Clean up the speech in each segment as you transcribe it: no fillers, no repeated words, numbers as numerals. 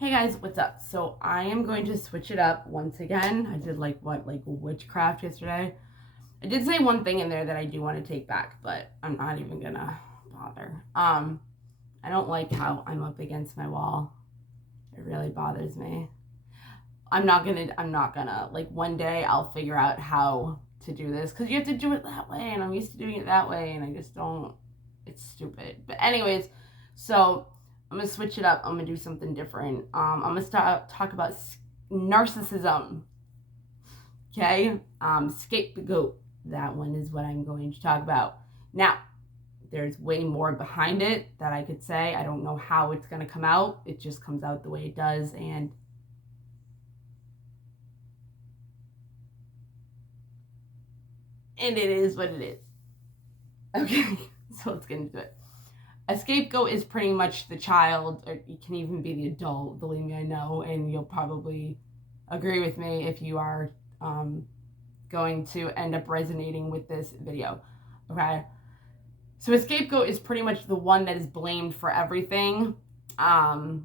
Hey guys, what's up? So I am going to switch it up once again. I did like witchcraft yesterday. I did say one thing in there that I do want to take back, but I'm not even gonna bother. I don't like how I'm up against my wall. It really bothers me. I'm not gonna like one day I'll figure out how to do this because you have to do it that way and I'm used to doing it that way and I just don't. It's stupid. But anyways, so I'm gonna switch it up. I'm gonna do something different. I'm gonna talk about narcissism. Okay, scapegoat. That one is what I'm going to talk about. Now, there's way more behind it that I could say. I don't know how it's gonna come out. It just comes out the way it does, and it is what it is. Okay, so let's get into it. A scapegoat is pretty much the child, or you can even be the adult, believe me, I know, and you'll probably agree with me if you are going to end up resonating with this video, okay? So a scapegoat is pretty much the one that is blamed for everything. They're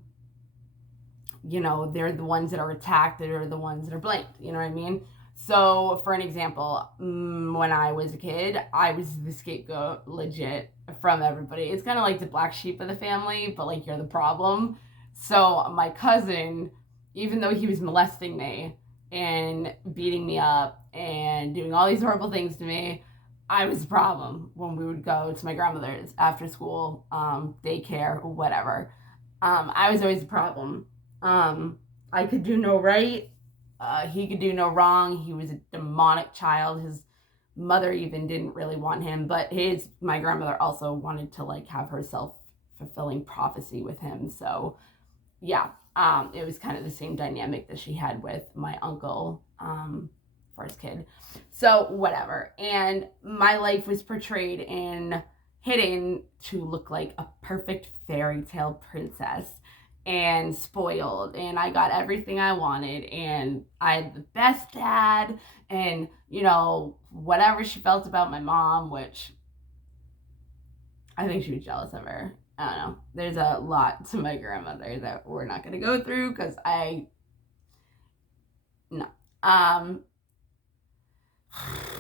the ones that are attacked, that are the ones that are blamed, you know what I mean? So, for an example, when I was a kid, I was the scapegoat, legit, from everybody. It's kind of like the black sheep of the family, but like you're the problem. So, my cousin, even though he was molesting me and beating me up and doing all these horrible things to me, I was the problem when we would go to my grandmother's after school, daycare, whatever. I was always the problem. I could do no right. He could do no wrong. He was a demonic child. His mother even didn't really want him, but my grandmother also wanted to like have her self-fulfilling prophecy with him. So yeah, it was kind of the same dynamic that she had with my uncle, first kid. So whatever. And my life was portrayed and hidden to look like a perfect fairy tale princess and spoiled, and I got everything I wanted, and I had the best dad, and whatever she felt about my mom, which I think she was jealous of her. I don't know. There's a lot to my grandmother that we're not gonna go through because no.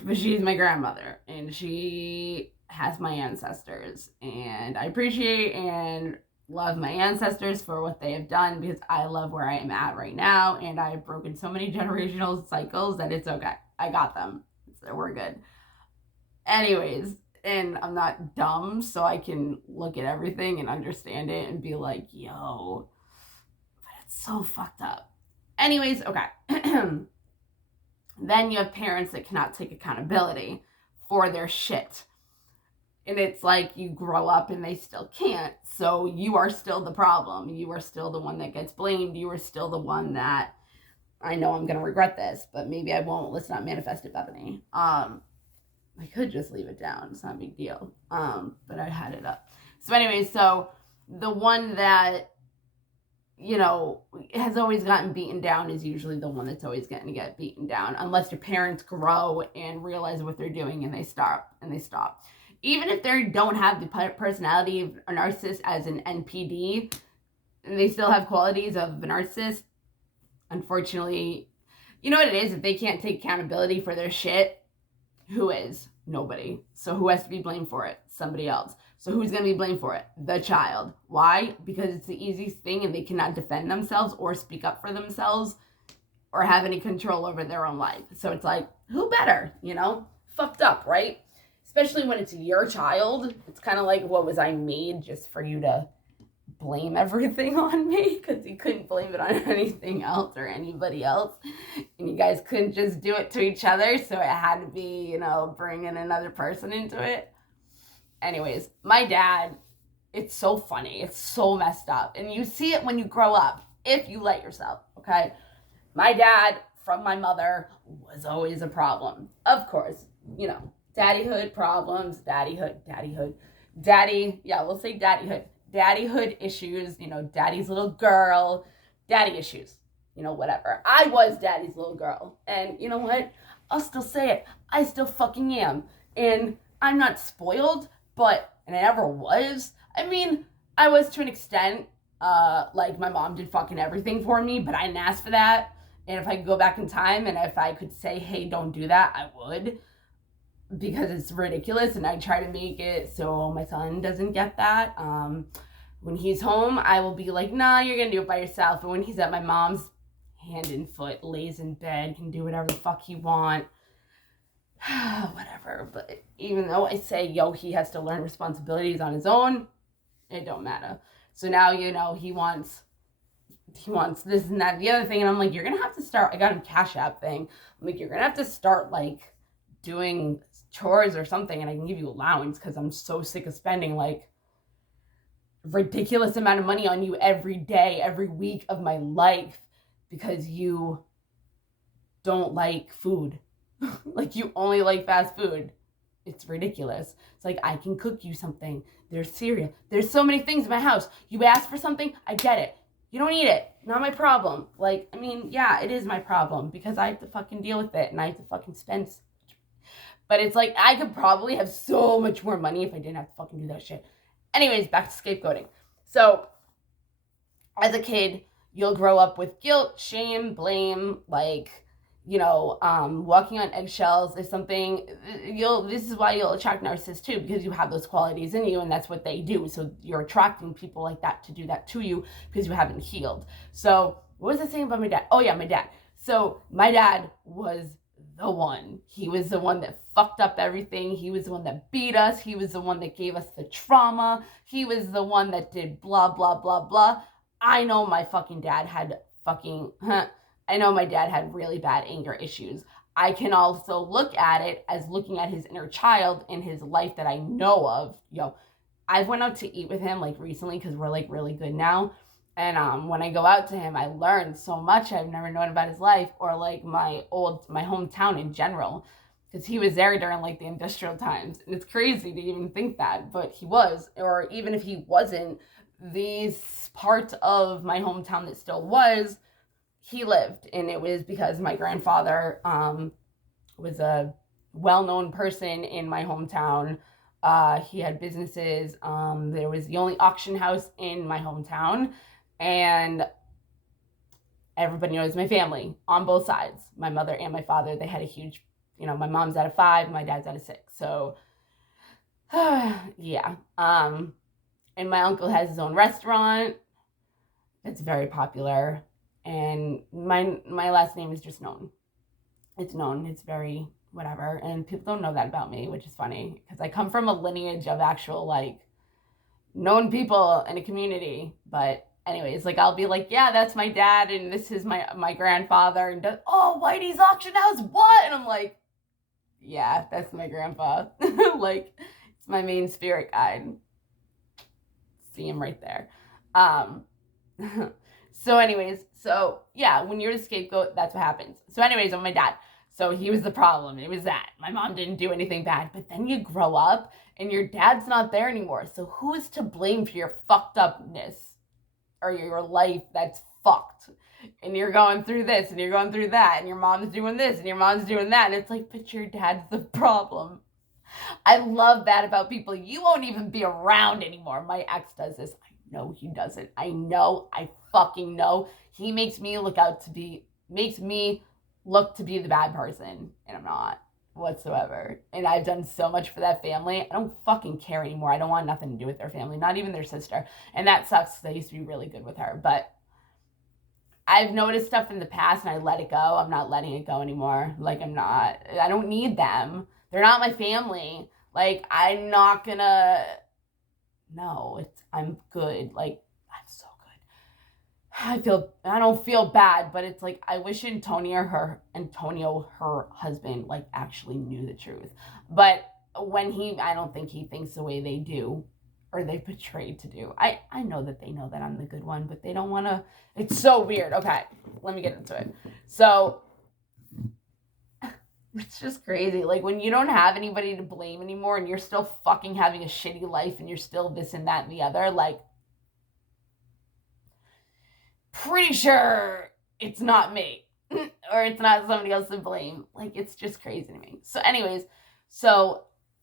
But she's my grandmother, and she has my ancestors, and I appreciate and love my ancestors for what they have done because I love where I am at right now, and I've broken so many generational cycles that it's okay. I got them. So we're good. Anyways, and I'm not dumb, so I can look at everything and understand it and be like, yo, but it's so fucked up. Anyways, okay. Then you have parents that cannot take accountability for their shit. And it's like you grow up and they still can't. So you are still the problem. You are still the one that gets blamed. You are still the one that, I know I'm going to regret this, but maybe I won't. Let's not manifest it, Bethany. I could just leave it down. It's not a big deal. But I had it up. So anyway, so the one that, has always gotten beaten down is usually the one that's always going to get beaten down. Unless your parents grow and realize what they're doing and they stop. Even if they don't have the personality of a narcissist as an NPD, they still have qualities of a narcissist. Unfortunately, you know what it is? If they can't take accountability for their shit, who is? Nobody. So who has to be blamed for it? Somebody else. So who's going to be blamed for it? The child. Why? Because it's the easiest thing and they cannot defend themselves or speak up for themselves or have any control over their own life. So it's like, who better? Fucked up, right? Especially when it's your child. It's kind of like, what was I made just for you to blame everything on me? Because you couldn't blame it on anything else or anybody else. And you guys couldn't just do it to each other. So it had to be, bringing another person into it. Anyways, my dad, it's so funny. It's so messed up. And you see it when you grow up, if you let yourself, okay? My dad, from my mother, was always a problem. Of course, daddyhood problems, daddyhood, we'll say daddyhood issues, daddy's little girl, daddy issues, whatever. I was daddy's little girl, and you know what? I'll still say it. I still fucking am, and I'm not spoiled, and I never was. I mean, I was to an extent, like my mom did fucking everything for me, but I didn't ask for that. And if I could go back in time and if I could say, hey, don't do that, I would, because it's ridiculous. And I try to make it so my son doesn't get that. When he's home, I will be like, nah, you're gonna do it by yourself. But when he's at my mom's, hand and foot, lays in bed, can do whatever the fuck he want. Whatever. But even though I say, yo, he has to learn responsibilities on his own, it don't matter. So now, you know, he wants this and that, the other thing. And I'm like, you're going to have to start, I got him Cash App thing. I'm like, you're going to have to start like doing chores or something. And I can give you allowance because I'm so sick of spending like ridiculous amount of money on you every day, every week of my life because you don't like food. Like you only like fast food. It's ridiculous. It's like, I can cook you something. There's cereal. There's so many things in my house. You ask for something, I get it. You don't eat it. Not my problem. Like, I mean, yeah, it is my problem because I have to fucking deal with it and I have to fucking spend. But it's like, I could probably have so much more money if I didn't have to fucking do that shit. Anyways, back to scapegoating. So, as a kid, you'll grow up with guilt, shame, blame, like, you know, walking on eggshells is something this is why you'll attract narcissists too, because you have those qualities in you and that's what they do. So you're attracting people like that to do that to you because you haven't healed. So what was I saying about my dad? Oh yeah, my dad. So my dad was the one. He was the one that fucked up everything. He was the one that beat us. He was the one that gave us the trauma. He was the one that did blah, blah, blah, blah. I know my fucking dad had I know my dad had really bad anger issues. I can also look at it as looking at his inner child in his life that I know of. Yo, I've went out to eat with him like recently because we're like really good now. And when I go out to him, I learn so much I've never known about his life, or like my hometown in general, because he was there during like the industrial times. And it's crazy to even think that, but he was. Or even if he wasn't, these parts of my hometown that still was, he lived. And it was because my grandfather was a well-known person in my hometown. He had businesses. There was the only auction house in my hometown. And everybody knows my family on both sides. My mother and my father, they had a huge, you know, my mom's out of 5, my dad's out of 6. So, yeah. And my uncle has his own restaurant. It's very popular. And my last name is just known. It's known. It's very whatever. And people don't know that about me, which is funny. Because I come from a lineage of actual, like, known people in a community. But anyways, like, I'll be like, yeah, that's my dad. And this is my grandfather. And oh, Whitey's auction house, what? And I'm like, yeah, that's my grandpa. Like, it's my main spirit guide. See him right there. So anyways, so yeah, when you're the scapegoat, that's what happens. So anyways, on my dad. So he was the problem. It was that. My mom didn't do anything bad. But then you grow up and your dad's not there anymore. So who is to blame for your fucked upness or your life that's fucked? And you're going through this and you're going through that and your mom's doing this and your mom's doing that. And it's like, but your dad's the problem. I love that about people. You won't even be around anymore. My ex does this. No, he doesn't. I know. I fucking know. He makes me look to be the bad person, and I'm not whatsoever. And I've done so much for that family. I don't fucking care anymore. I don't want nothing to do with their family, not even their sister. And that sucks because I used to be really good with her. But I've noticed stuff in the past and I let it go. I'm not letting it go anymore. Like, I don't need them. They're not my family. Like, I'm not gonna, no, I'm good. Like, I'm so good. I don't feel bad, but it's like, I wish Antonio, her husband, like, actually knew the truth. But when I don't think he thinks the way they do, or they portrayed to do. I know that they know that I'm the good one, but they don't want to. It's so weird. Okay, let me get into it. So, it's just crazy. Like, when you don't have anybody to blame anymore and you're still fucking having a shitty life and you're still this and that and the other, like, pretty sure it's not me or it's not somebody else to blame. Like, it's just crazy to me. So anyways,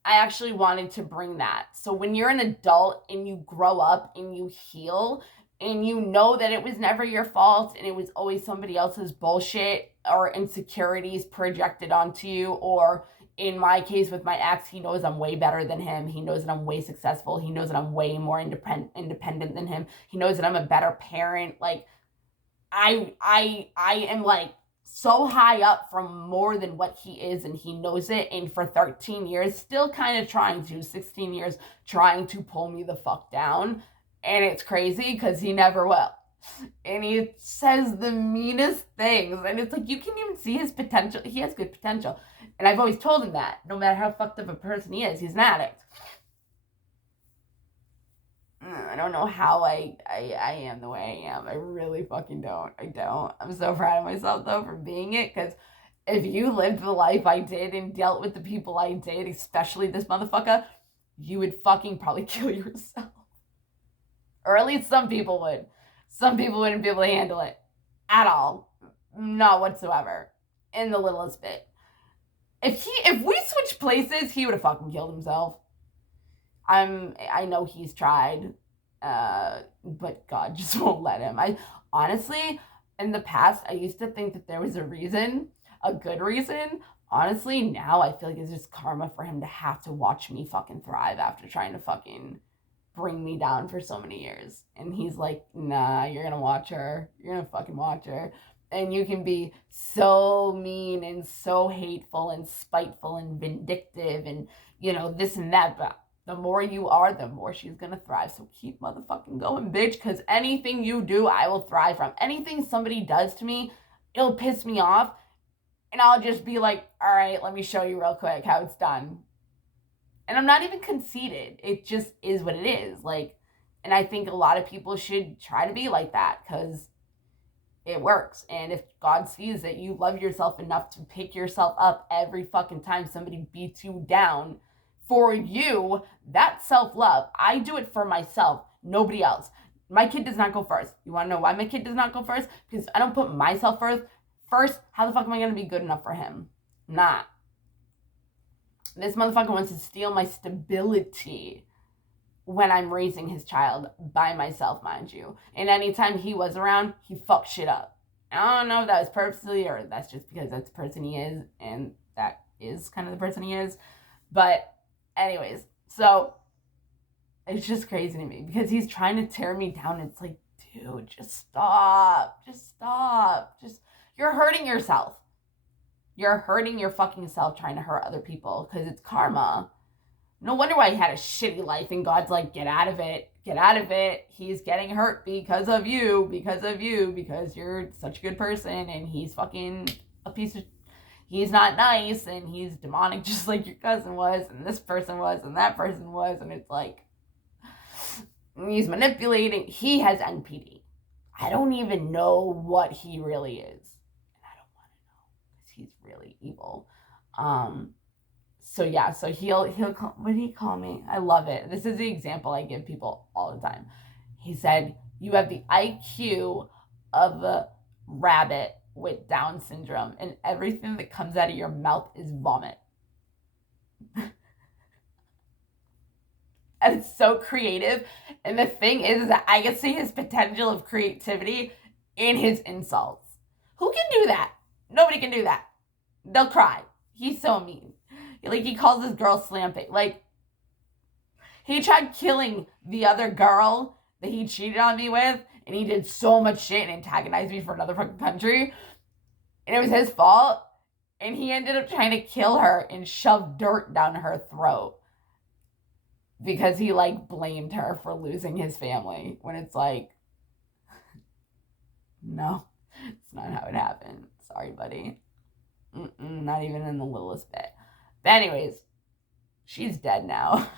I actually wanted to bring that. So when you're an adult and you grow up and you heal and you know that it was never your fault and it was always somebody else's bullshit or insecurities projected onto you, or in my case with my ex, he knows I'm way better than him. He knows that I'm way successful. He knows that I'm way more independent than him. He knows that I'm a better parent. Like, I am like so high up from more than what he is, and he knows it. And for 13 years, still kind of trying to, 16 years, trying to pull me the fuck down. And it's crazy because he never will. And he says the meanest things. And it's like, you can even see his potential. He has good potential. And I've always told him that. No matter how fucked up a person he is, he's an addict. I don't know how I am the way I am. I really fucking don't. I don't. I'm so proud of myself, though, for being it. Because if you lived the life I did and dealt with the people I did, especially this motherfucker, you would fucking probably kill yourself. Or at least some people would. Some people wouldn't be able to handle it at all. Not whatsoever. In the littlest bit. If we switched places, he would have fucking killed himself. I know he's tried. But God just won't let him. I honestly, in the past, I used to think that there was a reason, a good reason. Honestly, now I feel like it's just karma for him to have to watch me fucking thrive after trying to fucking bring me down for so many years. And he's like, nah, you're gonna watch her. You're gonna fucking watch her. And you can be so mean and so hateful and spiteful and vindictive and, you know, this and that. But the more you are, the more she's gonna thrive. So keep motherfucking going, bitch. Because anything you do, I will thrive from. Anything somebody does to me, it'll piss me off. And I'll just be like, all right, let me show you real quick how it's done. And I'm not even conceited. It just is what it is. Like, and I think a lot of people should try to be like that because it works. And if God sees that you love yourself enough to pick yourself up every fucking time somebody beats you down, for you, that's self-love. I do it for myself, nobody else. My kid does not go first. You want to know why my kid does not go first? Because I don't put myself first. How the fuck am I going to be good enough for him? Not. This motherfucker wants to steal my stability when I'm raising his child by myself, mind you. And anytime he was around, he fucked shit up. I don't know if that was purposely or that's just because that's the person he is, and that is kind of the person he is. But anyways, so it's just crazy to me because he's trying to tear me down. It's like, dude, just stop. Just stop. You're hurting yourself. You're hurting your fucking self trying to hurt other people because it's karma. No wonder why he had a shitty life and God's like, get out of it. Get out of it. He's getting hurt because of you, because you're such a good person and he's fucking a piece of... He's not nice and he's demonic just like your cousin was and this person was and that person was, and it's like, he's manipulating. He has NPD. I don't even know what he really is. And I don't want to know because he's really evil. So yeah, so he'll call, what did he call me? I love it. This is the example I give people all the time. He said, you have the IQ of a rabbit with Down syndrome, and everything that comes out of your mouth is vomit. And it's so creative. And the thing is that I can see his potential of creativity in his insults. Who can do that? Nobody can do that. They'll cry. He's so mean. Like, he calls this girl slamping. Like, he tried killing the other girl that he cheated on me with, and he did so much shit and antagonized me for another fucking country. And it was his fault. And he ended up trying to kill her and shove dirt down her throat. Because he, like, blamed her for losing his family. When it's like, no, it's not how it happened. Sorry, buddy. Not even in the littlest bit. But anyways, she's dead now.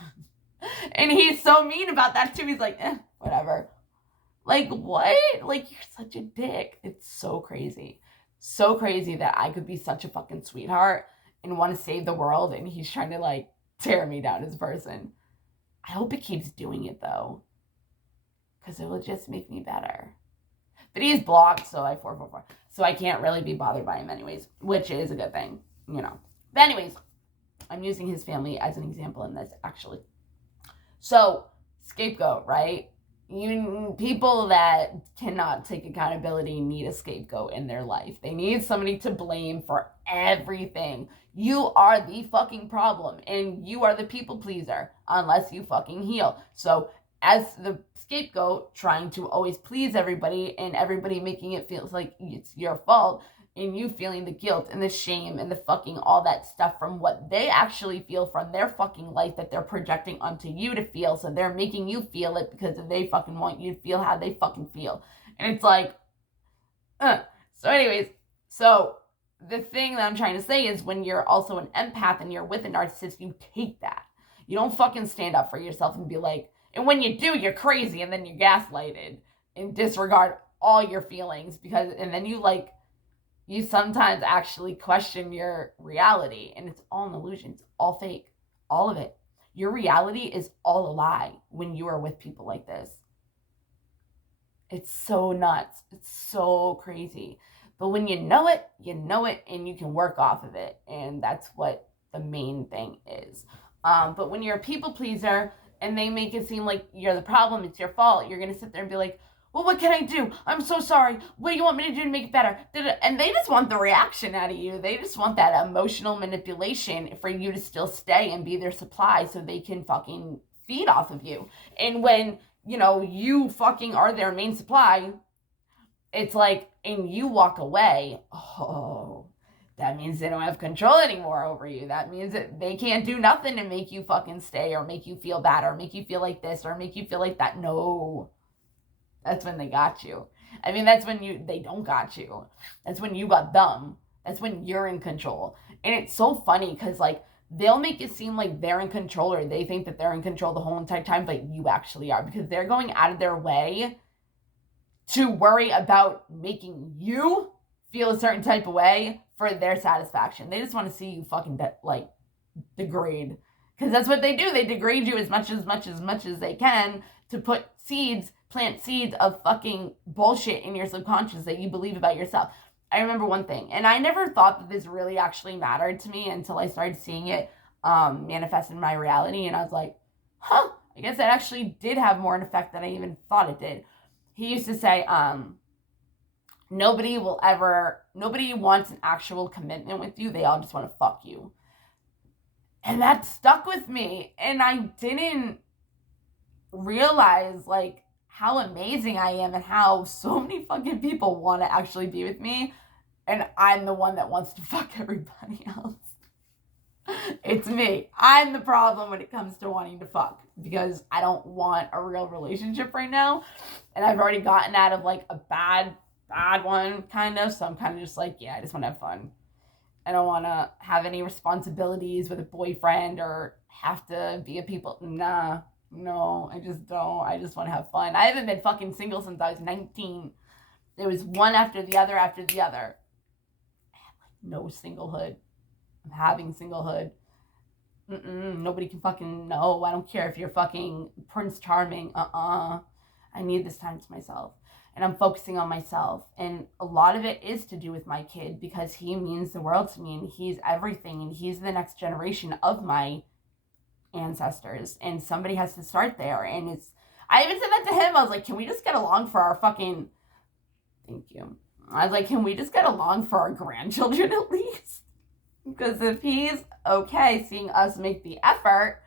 And he's so mean about that too. He's like, whatever. Like, what? Like, you're such a dick. It's so crazy. So crazy that I could be such a fucking sweetheart and want to save the world, and he's trying to, like, tear me down as a person. I hope it keeps doing it, though. Because it will just make me better. But he's blocked, so I 444. So I can't really be bothered by him anyways, which is a good thing, you know. But anyways, I'm using his family as an example in this, actually. So, Scapegoat, right? People that cannot take accountability need a scapegoat in their life. They need somebody to blame for everything. You are the fucking problem, and you are the people pleaser unless you fucking heal. So as the scapegoat, trying to always please everybody and everybody making it feel like it's your fault, and you feeling the guilt and the shame and the fucking all that stuff from what they actually feel from their fucking life that they're projecting onto you to feel. So they're making you feel it because they fucking want you to feel how they fucking feel. And it's like, So anyways, so the thing that I'm trying to say is when you're also an empath and you're with a narcissist, you take that. You don't fucking stand up for yourself and be like, and when you do, you're crazy, and then you're gaslighted and disregard all your feelings and then you sometimes actually question your reality, and it's all an illusion. It's all fake. All of it. Your reality is all a lie when you are with people like this. It's so nuts. It's so crazy. But when you know it, and you can work off of it. And that's what the main thing is. But when you're a people pleaser and they make it seem like you're the problem, it's your fault, you're going to sit there and be like, well, what can I do? I'm so sorry. What do you want me to do to make it better? And they just want the reaction out of you. They just want that emotional manipulation for you to still stay and be their supply so they can fucking feed off of you. And when, you fucking are their main supply, it's like, and you walk away, that means they don't have control anymore over you. That means that they can't do nothing to make you fucking stay or make you feel bad or make you feel like this or make you feel like that. No. That's when they got you. I mean, that's when they don't got you. That's when you got them. That's when you're in control. And it's so funny because, they'll make it seem like they're in control or they think that they're in control the whole entire time, but you actually are because they're going out of their way to worry about making you feel a certain type of way for their satisfaction. They just want to see you fucking, degrade. Because that's what they do. They degrade you as much as they can to plant seeds of fucking bullshit in your subconscious that you believe about yourself. I remember one thing, and I never thought that this really actually mattered to me until I started seeing it manifest in my reality, and I was like, I guess that actually did have more an effect than I even thought it did. He used to say, nobody wants an actual commitment with you, they all just want to fuck you. And that stuck with me, and I didn't realize, how amazing I am and how so many fucking people want to actually be with me, and I'm the one that wants to fuck everybody else. It's me. I'm the problem when it comes to wanting to fuck because I don't want a real relationship right now, and I've already gotten out of a bad one kind of, so I'm kind of just I just want to have fun. I don't want to have any responsibilities with a boyfriend or have to be a people. Nah. No, I just don't. I just want to have fun. I haven't been fucking single since I was 19. There was one after the other after the other. I have no singlehood. I'm having singlehood. Nobody can fucking know. I don't care if you're fucking Prince Charming. I need this time to myself. And I'm focusing on myself. And a lot of it is to do with my kid because he means the world to me and he's everything and he's the next generation of my ancestors, and somebody has to start there. And I even said that to him. I was like, can we just get along for our fucking, thank you. I was like, can we just get along for our grandchildren at least? Because if he's okay seeing us make the effort,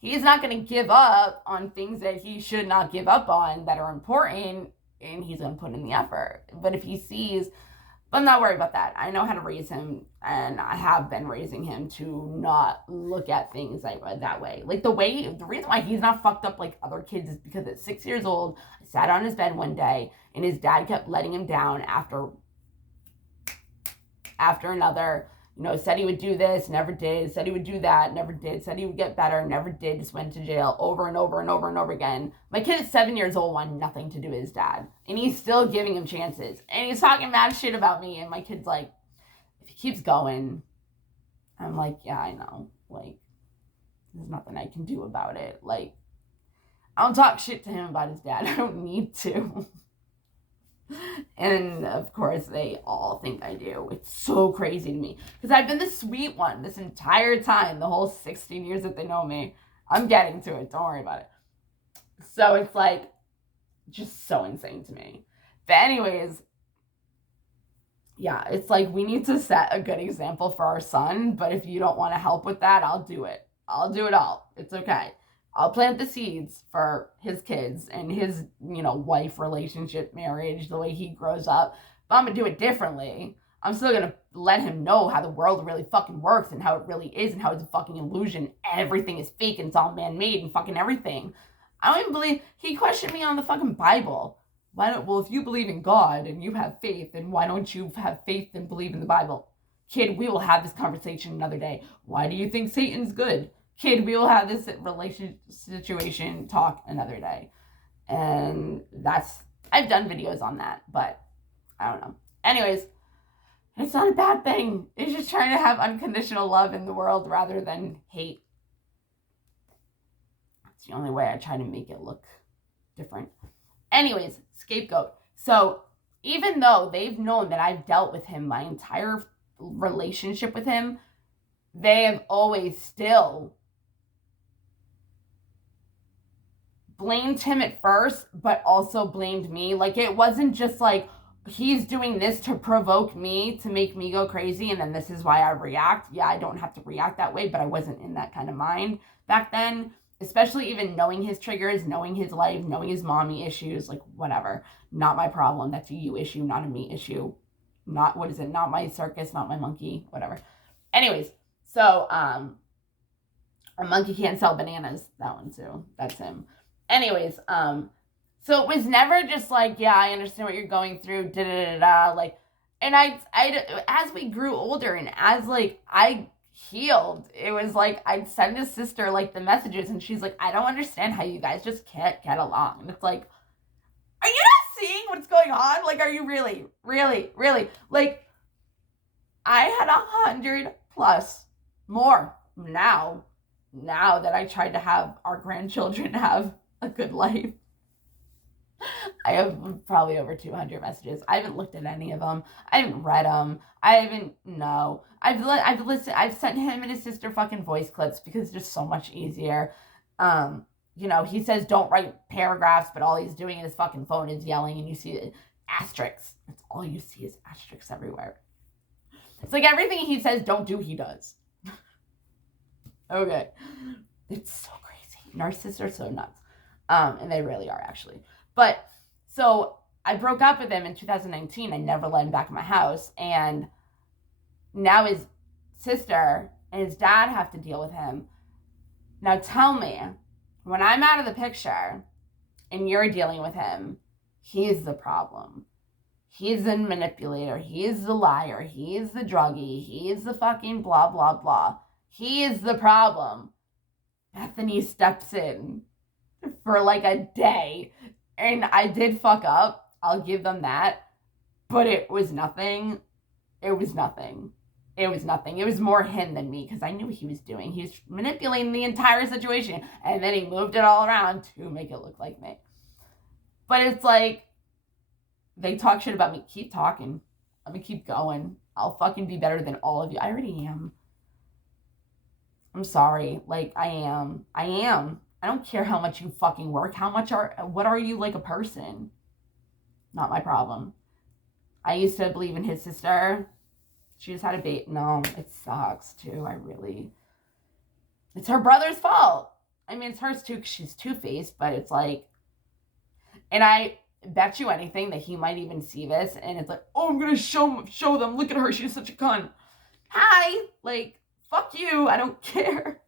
he's not going to give up on things that he should not give up on that are important, and he's going to put in the effort. But if he sees, but I'm not worried about that. I know how to raise him, and I have been raising him to not look at things that way. The reason why he's not fucked up like other kids is because at 6 years old, I sat on his bed one day, and his dad kept letting him down after another. Said he would do this, never did. Said he would do that, never did. Said he would get better, never did. Just went to jail over and over and over and over again. My kid is 7 years old, wanted nothing to do with his dad. And he's still giving him chances. And he's talking mad shit about me. And my kid's like, if he keeps going, I'm like, yeah, I know. There's nothing I can do about it. I don't talk shit to him about his dad. I don't need to. And of course they all think I do. It's so crazy to me because I've been the sweet one this entire time, the whole 16 years that they know me. I'm getting to it, don't worry about it. So it's Just so insane to me. But anyways, yeah, it's like we need to set a good example for our son, but if you don't want to help with that, I'll do it. I'll do it all. It's okay. I'll plant the seeds for his kids and his, wife, relationship, marriage, the way he grows up. But I'm going to do it differently. I'm still going to let him know how the world really fucking works and how it really is and how it's a fucking illusion. Everything is fake and it's all man-made and fucking everything. I don't even believe, he questioned me on the fucking Bible. Well, if you believe in God and you have faith, then why don't you have faith and believe in the Bible? Kid, we will have this conversation another day. Why do you think Satan's good? Kid, we will have this situation talk another day. And I've done videos on that, but I don't know. Anyways, it's not a bad thing. It's just trying to have unconditional love in the world rather than hate. It's the only way I try to make it look different. Anyways, Scapegoat. So even though they've known that I've dealt with him my entire relationship with him, they have always still blamed him at first, but also blamed me. Like, it wasn't just like, he's doing this to provoke me, to make me go crazy, and then this is why I react. Yeah, I don't have to react that way, but I wasn't in that kind of mind back then. Especially even knowing his triggers, knowing his life, knowing his mommy issues, like, whatever. Not my problem. That's a you issue, not a me issue. Not my circus, not my monkey, whatever. Anyways, so, a monkey can't sell bananas. That one too. That's him. Anyways, so it was never just like, yeah, I understand what you're going through, like, and I, as we grew older and as, like, I healed, it was like I'd send his sister like the messages and she's like, I don't understand how you guys just can't get along. And it's like, are you not seeing what's going on? Like, are you really like, I had 100 plus more now that I tried to have our grandchildren have a good life. I have probably over 200 messages. I haven't looked at any of them. I haven't read them. I've listened. I've sent him and his sister fucking voice clips because it's just so much easier. He says don't write paragraphs, but all he's doing in his fucking phone is yelling, and you see asterisks. That's all you see is asterisks everywhere. It's like everything he says don't do, he does. Okay, it's so crazy. Narcissists are so nuts, and they really are actually. But, so, I broke up with him in 2019. I never let him back in my house. And now his sister and his dad have to deal with him. Now tell me, when I'm out of the picture and you're dealing with him, he's the problem. He's the manipulator. He's the liar. He's the druggie. He's the fucking blah, blah, blah. He is the problem. Bethany steps in for like a day. And I did fuck up. I'll give them that. But it was nothing. It was nothing. It was more him than me because I knew what he was doing. He was manipulating the entire situation. And then he moved it all around to make it look like me. But it's like, they talk shit about me. Keep talking. Let me keep going. I'll fucking be better than all of you. I already am. I'm sorry. Like, I am. I don't care how much you fucking work. What are you like a person? Not my problem. I used to believe in his sister. She just had a baby. No, it sucks too. It's her brother's fault. I mean, it's hers too because she's two-faced, but it's like, and I bet you anything that he might even see this and it's like, oh, I'm going to show them. Look at her. She's such a cunt. Hi. Like, fuck you. I don't care.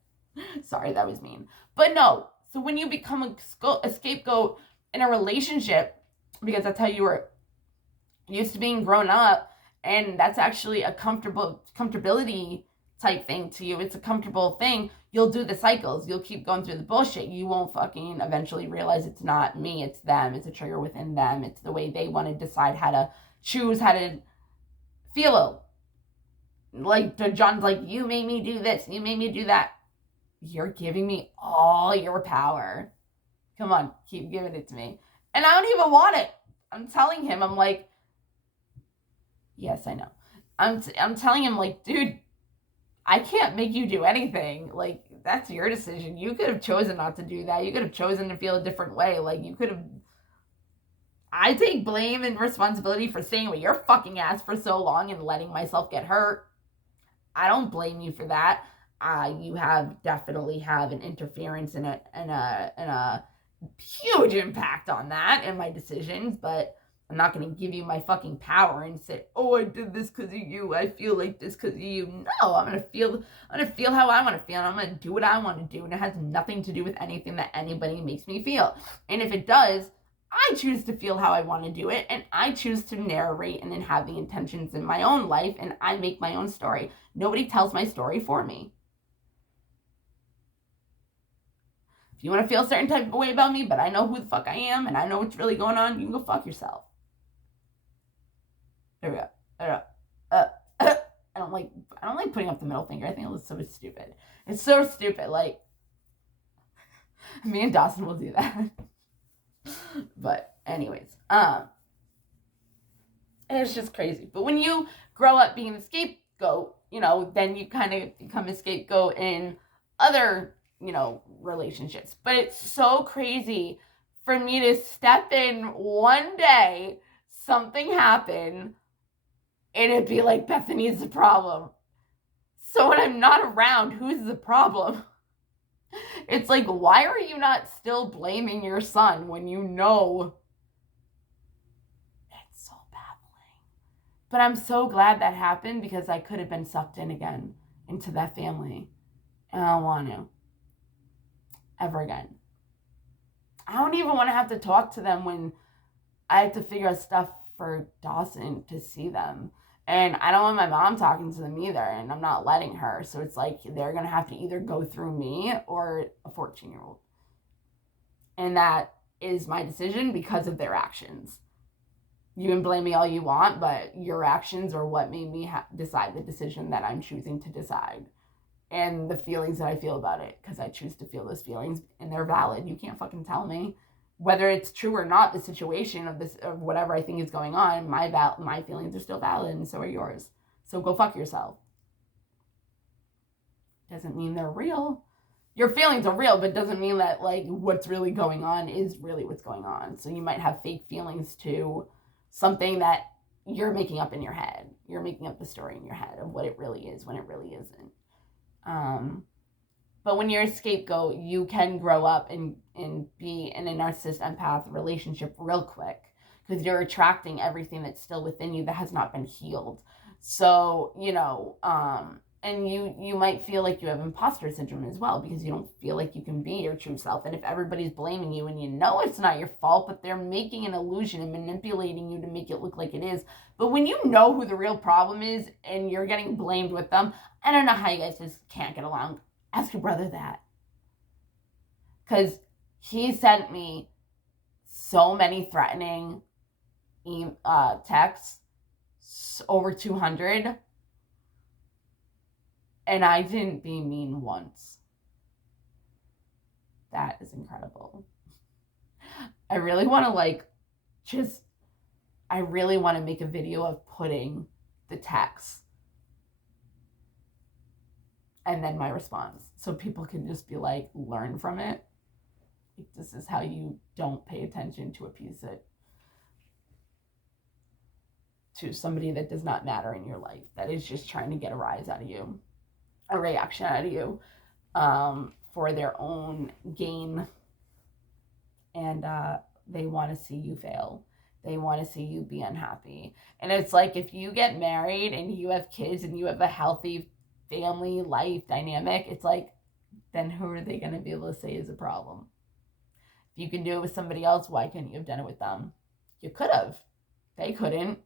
Sorry, that was mean. But no, so when you become a scapegoat in a relationship, because that's how you were used to being grown up, and that's actually a comfortability type thing to you. It's a comfortable thing. You'll do the cycles. You'll keep going through the bullshit. You won't fucking eventually realize it's not me, it's them. It's a trigger within them. It's the way they want to decide how to choose how to feel. Like, John's like, you made me do this. You made me do that. You're giving me all your power. Come on, keep giving it to me. And I don't even want it. I'm telling him, I'm like, yes, I know. I'm telling him, like, dude, I can't make you do anything. Like, that's your decision. You could have chosen not to do that. You could have chosen to feel a different way. Like, you could have I take blame and responsibility for staying with your fucking ass for so long and letting myself get hurt. I don't blame you for that. You have definitely have an interference and a huge impact on that and my decisions, but I'm not going to give you my fucking power and say, "Oh, I did this because of you. I feel like this because of you." No, I'm going to feel how I want to feel, and I'm going to do what I want to do, and it has nothing to do with anything that anybody makes me feel. And if it does, I choose to feel how I want to do it, and I choose to narrate and then have the intentions in my own life, and I make my own story. Nobody tells my story for me. If you want to feel a certain type of way about me, but I know who the fuck I am, and I know what's really going on, you can go fuck yourself. There we go. I don't like putting up the middle finger. I think it was so stupid. It's so stupid. Like, me and Dawson will do that. But anyways, it's just crazy. But when you grow up being the scapegoat, then you kind of become a scapegoat in other, relationships. But it's so crazy for me to step in one day, something happened, and it'd be like, Bethany's the problem. So when I'm not around, who's the problem? It's like, why are you not still blaming your son when you know it's so baffling? But I'm so glad that happened because I could have been sucked in again into that family. And I don't want to. Ever again. I don't even want to have to talk to them when I have to figure out stuff for Dawson to see them. And I don't want my mom talking to them either, and I'm not letting her. So it's like they're going to have to either go through me or a 14-year-old. And that is my decision because of their actions. You can blame me all you want, but your actions are what made me decide the decision that I'm choosing to decide. And the feelings that I feel about it, because I choose to feel those feelings, and they're valid. You can't fucking tell me whether it's true or not. The situation of whatever I think is going on, my feelings are still valid, and so are yours. So go fuck yourself. Doesn't mean they're real. Your feelings are real, but doesn't mean that like what's really going on is really what's going on. So you might have fake feelings to something that you're making up in your head. You're making up the story in your head of what it really is when it really isn't. But when you're a scapegoat, you can grow up and be in a narcissist empath relationship real quick because you're attracting everything that's still within you that has not been healed. So, and you might feel like you have imposter syndrome as well because you don't feel like you can be your true self. And if everybody's blaming you and it's not your fault, but they're making an illusion and manipulating you to make it look like it is. But when you know who the real problem is and you're getting blamed with them, I don't know how you guys just can't get along. Ask your brother that. Because he sent me so many threatening texts, over 200, and I didn't be mean once. That is incredible. I really want to make a video of putting the text and then my response so people can just be like, learn from it. This is how you don't pay attention to to somebody that does not matter in your life, that is just trying to get a rise out of you, a reaction out of you, for their own gain. And they want to see you fail. They want to see you be unhappy. And it's like, if you get married and you have kids and you have a healthy family life dynamic, it's like, then who are they going to be able to say is a problem? If you can do it with somebody else, why couldn't you have done it with them? You could have. They couldn't.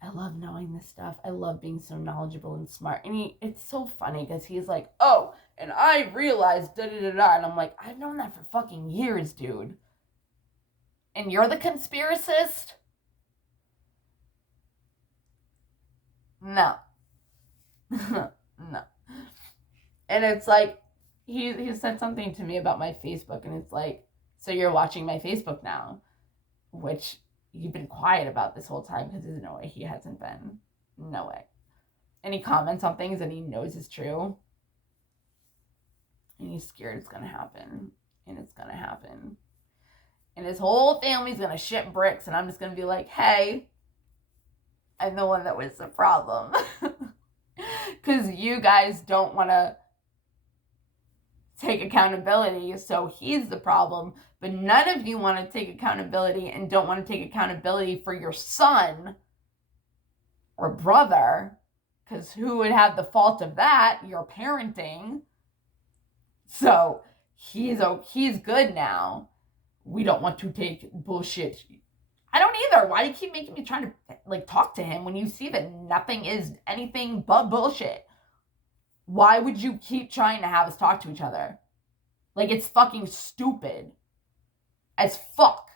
I love knowing this stuff. I love being so knowledgeable and smart. And it's so funny because he's like, oh, and I realized da-da-da-da. And I'm like, I've known that for fucking years, dude. And you're the conspiracist? No. No. And it's like, he said something to me about my Facebook, and it's like, so you're watching my Facebook now, which you've been quiet about this whole time because there's no way he hasn't been. No way. And he comments on things that he knows is true, and he's scared it's going to happen. And it's going to happen. And his whole family's going to shit bricks. And I'm just going to be like, hey, I'm the one that was the problem. Because you guys don't want to take accountability. So he's the problem. But none of you want to take accountability and don't want to take accountability for your son or brother. Because who would have the fault of that? Your parenting. So he's good now. We don't want to take bullshit. I don't either. Why do you keep making me trying to like talk to him when you see that nothing is anything but bullshit? Why would you keep trying to have us talk to each other? Like, it's fucking stupid as fuck.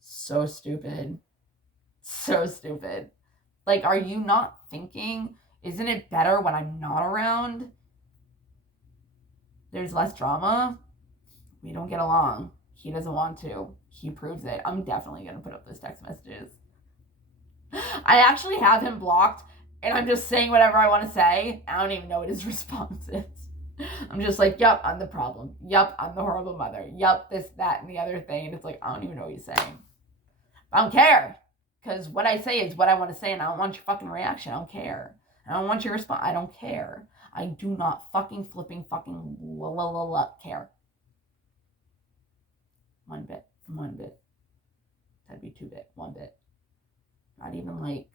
So stupid. So stupid. Like, are you not thinking, isn't it better when I'm not around? There's less drama. We don't get along. He doesn't want to. He proves it. I'm definitely going to put up those text messages. I actually have him blocked, and I'm just saying whatever I want to say. I don't even know what his response is. I'm just like, yup, I'm the problem. Yup, I'm the horrible mother. Yup, this, that, and the other thing. And it's like, I don't even know what he's saying. I don't care. Because what I say is what I want to say, and I don't want your fucking reaction. I don't care. I don't want your response. I don't care. I do not fucking care. One bit. That'd be 2 bit. 1 bit. Not even like.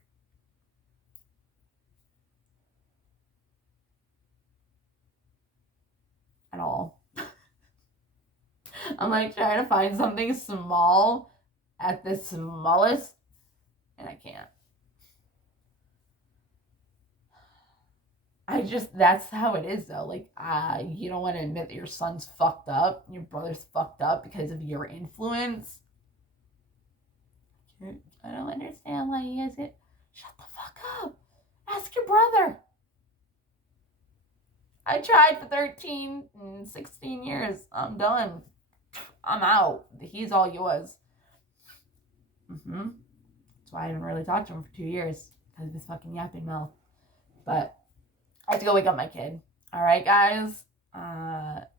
At all. I'm like trying to find something small at the smallest, and I can't. That's how it is though. Like, you don't want to admit that your son's fucked up, your brother's fucked up because of your influence. I don't understand why you guys shut the fuck up. Ask your brother. I tried for 13 and 16 years. I'm done. I'm out. He's all yours. That's why I haven't really talked to him for 2 years. Because of his fucking yapping mouth. But I have to go wake up my kid. Alright, guys?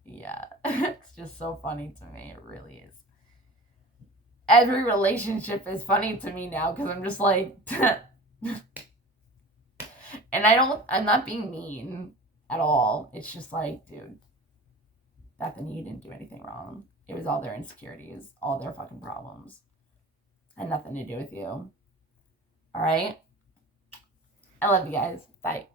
Yeah. It's just so funny to me. It really is. Every relationship is funny to me now. Because I'm just like... And I'm not being mean at all. It's just like, dude, Bethany, you didn't do anything wrong. It was all their insecurities, all their fucking problems. Had nothing to do with you. All right? I love you guys. Bye.